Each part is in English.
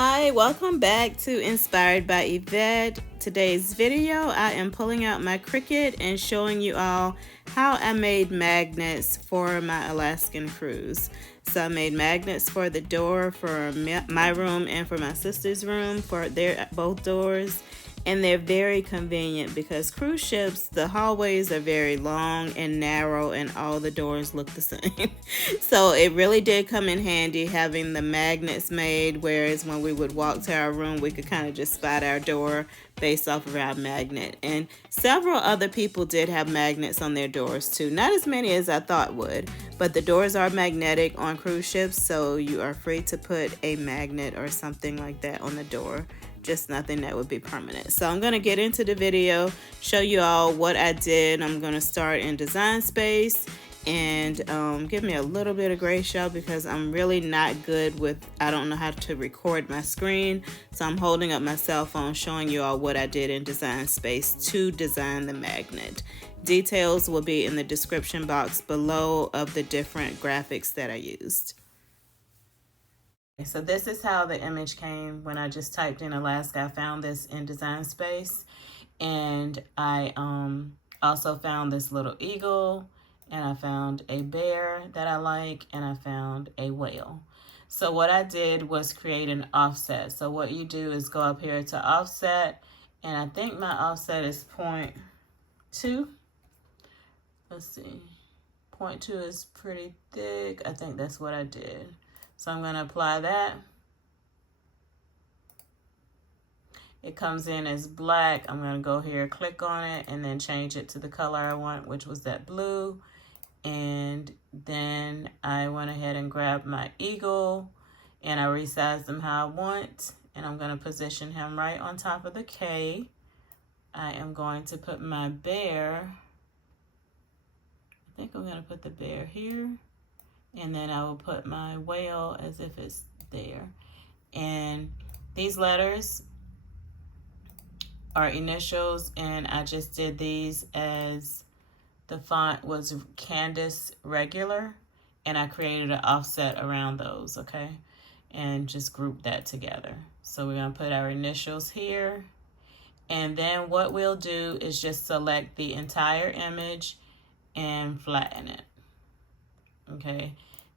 Hi, welcome back to Inspired by Yvette. Today's video, I am pulling out my Cricut and showing you all how I made magnets for my Alaskan cruise. So I made magnets for the door for my room and for my sister's room for their both doors. And they're very convenient because cruise ships, the hallways are very long and narrow and all the doors look the same. So it really did come in handy having the magnets made, whereas when we would walk to our room, we could kind of just spot our door based off of our magnet. And several other people did have magnets on their doors too. Not as many as I thought would, but the doors are magnetic on cruise ships, so you are free to put a magnet or something like that on the door. Just nothing that would be permanent. So I'm going to get into the video, show you all what I did. I'm going to start in Design Space and give me a little bit of grace, y'all, because I'm really not good with, I don't know how to record my screen. So I'm holding up my cell phone showing you all what I did in Design Space to design the magnet. Details will be in the description box below of the different graphics that I used. So this is how the image came when I just typed in Alaska. I found this in Design Space, and I also found this little eagle, and I found a bear that I like, and I found a whale. So what I did was create an offset. So what you do is go up here to offset, and I think my offset is 0.2. Let's see, 0.2 is pretty thick. I think that's what I did. So I'm going to apply that. It comes in as black. I'm going to go here, click on it, and then change it to the color I want, which was that blue. And then I went ahead and grabbed my eagle, and I resized him how I want. And I'm going to position him right on top of the K. I am going to put my bear. I think I'm going to put the bear here. And then I will put my whale as if it's there. And these letters are initials, and I just did these as the font was Candice regular, and I created an offset around those, okay? And just grouped that together. So we're gonna put our initials here. And then what we'll do is just select the entire image and flatten it. Okay,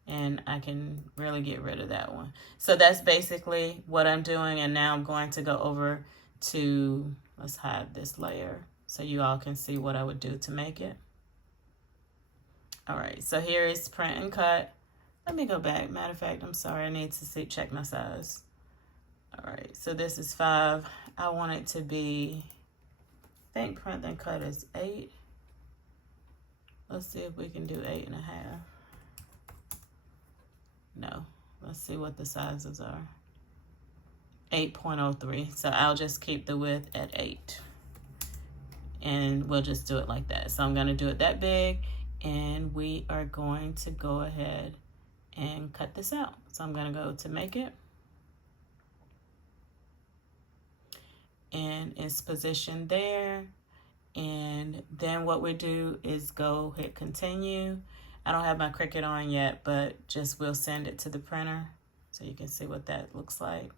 and I can really get rid of that one. So that's basically what I'm doing, and now I'm going to go over to, let's hide this layer so you all can see what I would do to make it. All right, so here is print and cut. Let me go back. Matter of fact, I'm sorry, I need to check my size. All right, so this is 5. I want it to be, I think print and cut is 8. Let's see if we can do 8.5. No, let's see what the sizes are. 8.03. So I'll just keep the width at 8. And we'll just do it like that. So I'm going to do it that big, and we are going to go ahead and cut this out. So I'm going to go to make it. And it's positioned there. And then what we do is go hit continue. I don't have my Cricut on yet, but just we'll send it to the printer so you can see what that looks like.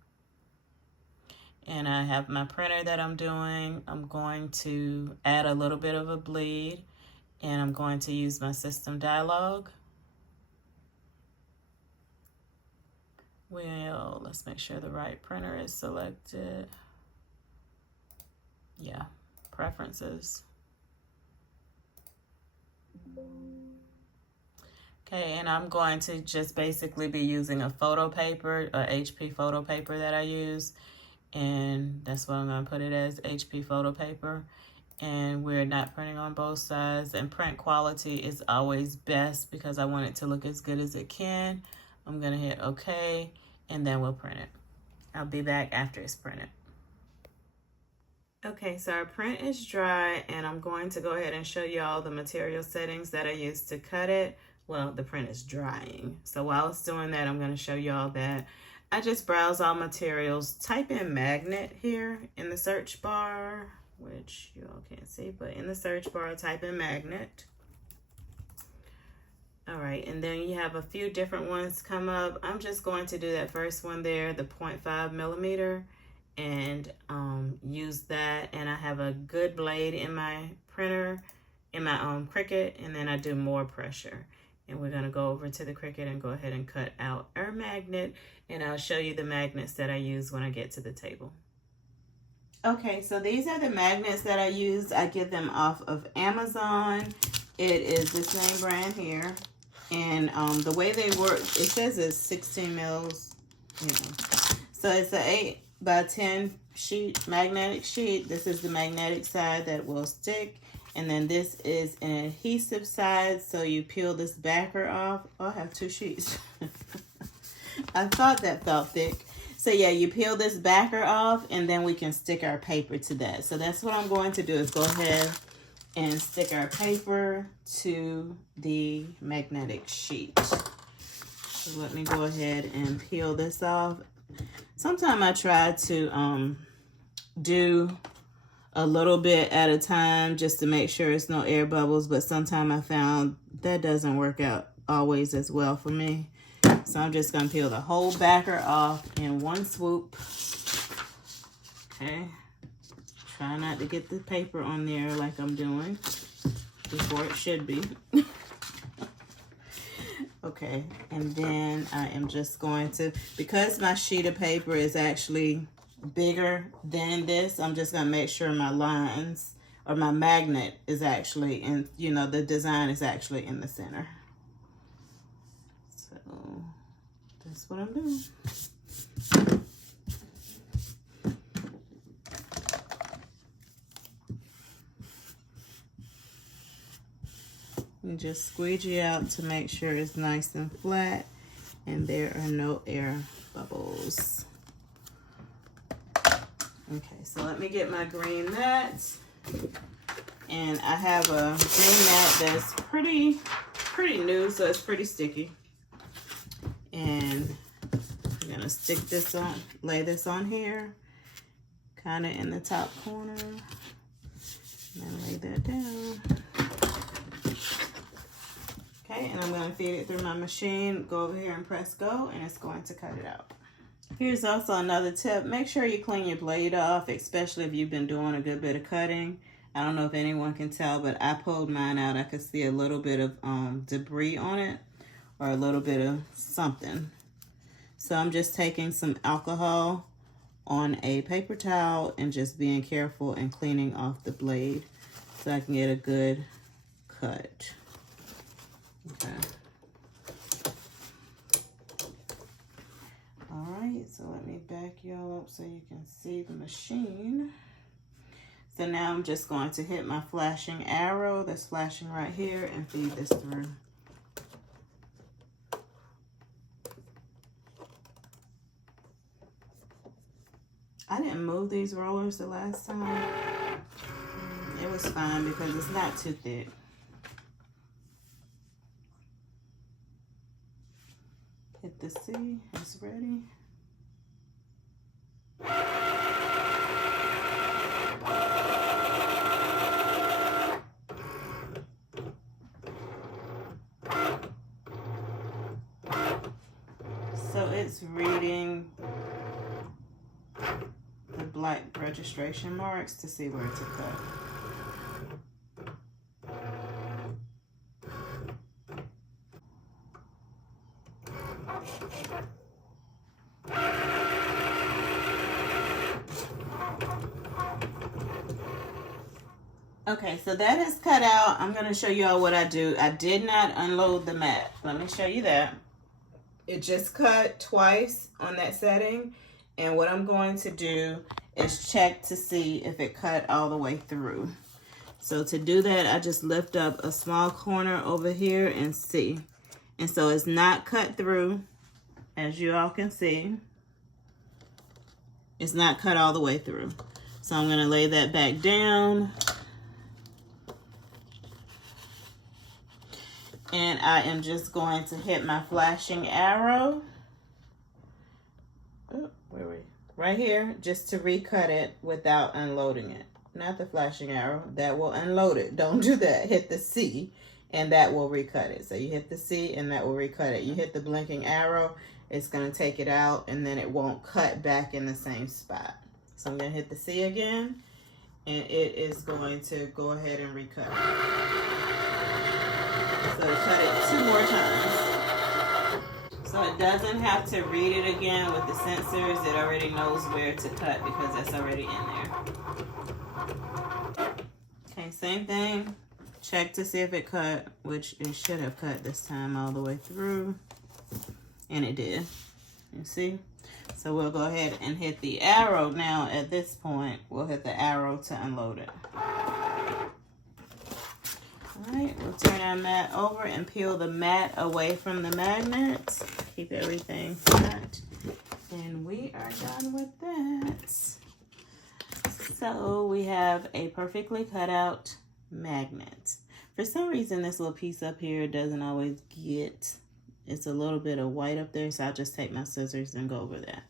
And I have my printer that I'm doing. I'm going to add a little bit of a bleed, and I'm going to use my system dialog. Well, let's make sure the right printer is selected. Yeah, preferences. Okay, and I'm going to just basically be using a photo paper, a HP photo paper that I use. And that's what I'm going to put it as, HP photo paper. And we're not printing on both sides. And print quality is always best because I want it to look as good as it can. I'm going to hit OK, and then we'll print it. I'll be back after it's printed. Okay, so our print is dry, and I'm going to go ahead and show you all the material settings that I used to cut it. Well, the print is drying. So while it's doing that, I'm going to show you all that. I just browse all materials, type in magnet here in the search bar, which you all can't see, but in the search bar, type in magnet. All right, and then you have a few different ones come up. I'm just going to do that first one there, the 0.5 millimeter, and use that. And I have a good blade in my printer, in my Cricut, and then I do more pressure. And we're gonna go over to the Cricut and go ahead and cut out our magnet, and I'll show you the magnets that I use when I get to the table. Okay, so these are the magnets that I use. I get them off of Amazon. It is the same brand here. And the way they work, it says it's 16 mils, you know. So it's an 8 by 10 sheet, magnetic sheet. This is the magnetic side that will stick. And then this is an adhesive side. So you peel this backer off. Oh, I have 2 sheets. I thought that felt thick. So yeah, you peel this backer off and then we can stick our paper to that. So that's what I'm going to do, is go ahead and stick our paper to the magnetic sheet. So let me go ahead and peel this off. Sometimes I try to do a little bit at a time just to make sure it's no air bubbles, but sometimes I found that doesn't work out always as well for me. So I'm just gonna peel the whole backer off in one swoop. Okay. Try not to get the paper on there like I'm doing before it should be. Okay, and then I am just going to, because my sheet of paper is actually bigger than this, I'm just gonna make sure my lines or my magnet is actually in, you know, the design is actually in the center. So that's what I'm doing. And just squeegee out to make sure it's nice and flat and there are no air bubbles. Okay, so let me get my green mat. And I have a green mat that's pretty new, so it's pretty sticky. And I'm gonna stick this on, lay this on here, kind of in the top corner. And then lay that down. Okay, and I'm going to feed it through my machine, go over here and press go, and it's going to cut it out. Here's also another tip. Make sure you clean your blade off, especially if you've been doing a good bit of cutting. I don't know if anyone can tell, but I pulled mine out. I could see a little bit of debris on it, or a little bit of something. So I'm just taking some alcohol on a paper towel and just being careful and cleaning off the blade so I can get a good cut. Okay. All right, so let me back y'all up so you can see the machine. So now I'm just going to hit my flashing arrow that's flashing right here and feed this through. I didn't move these rollers the last time. It was fine because it's not too thick. Hit the C, it's ready. So it's reading the black registration marks to see where to cut. Okay, so that is cut out. I'm going to show you all what I do. I did not unload the mat. Let me show you that. It just cut twice on that setting. And what I'm going to do is check to see if it cut all the way through. So to do that, I just lift up a small corner over here and see. And so it's not cut through, as you all can see. It's not cut all the way through. So I'm going to lay that back down. And I am just going to hit my flashing arrow. Oh, where are we? Right here, just to recut it without unloading it. Not the flashing arrow, that will unload it. Don't do that. Hit the C and that will recut it. So you hit the C and that will recut it. You hit the blinking arrow, it's going to take it out, and then it won't cut back in the same spot. So I'm going to hit the C again, and it is going to go ahead and recut it. So cut it 2 more times. So it doesn't have to read it again with the sensors. It already knows where to cut because that's already in there. Okay, same thing. Check to see if it cut, which it should have cut this time all the way through. And it did. You see? So we'll go ahead and hit the arrow now. At this point, we'll hit the arrow to unload it. Alright, we'll turn our mat over and peel the mat away from the magnet. Keep everything flat. And we are done with that. So we have a perfectly cut out magnet. For some reason, this little piece up here doesn't always get, it's a little bit of white up there, so I'll just take my scissors and go over that.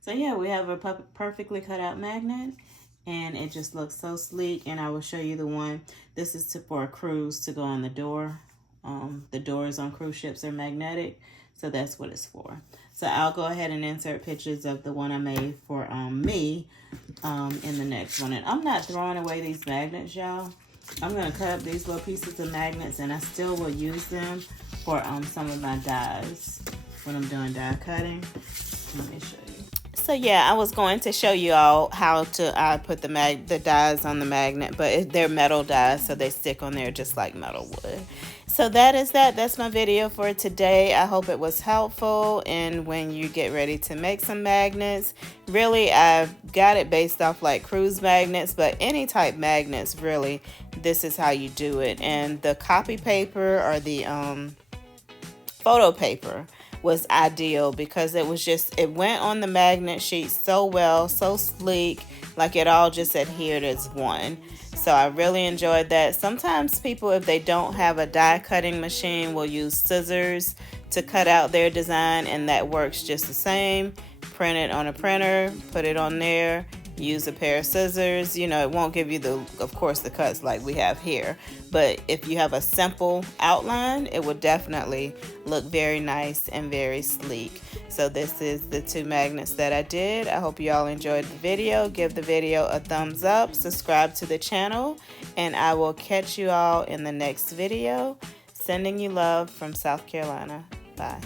So yeah, we have a perfectly cut out magnet, and it just looks so sleek. And I will show you the one. This is for a cruise to go on the door. The doors on cruise ships are magnetic, so that's what it's for. So I'll go ahead and insert pictures of the one I made for me in the next one. And I'm not throwing away these magnets, y'all. I'm going to cut up these little pieces of magnets, and I still will use them for some of my dies when I'm doing die cutting. Let me show you. So yeah, I was going to show you all how to put the dies on the magnet, but they're metal dies, so they stick on there just like metal would. So that is that. That's my video for today. I hope it was helpful. And when you get ready to make some magnets, really, I've got it based off like cruise magnets, but any type magnets, really, this is how you do it. And the copy paper or the photo paper was ideal because it went on the magnet sheet so well, so sleek, like it all just adhered as one. So I really enjoyed that. Sometimes people, if they don't have a die cutting machine, will use scissors to cut out their design, and that works just the same. Print it on a printer, put it on there, use a pair of scissors. You know, it won't give you of course, the cuts like we have here. But if you have a simple outline, it will definitely look very nice and very sleek. So this is the 2 magnets that I did. I hope you all enjoyed the video. Give the video a thumbs up, subscribe to the channel, and I will catch you all in the next video. Sending you love from South Carolina. Bye.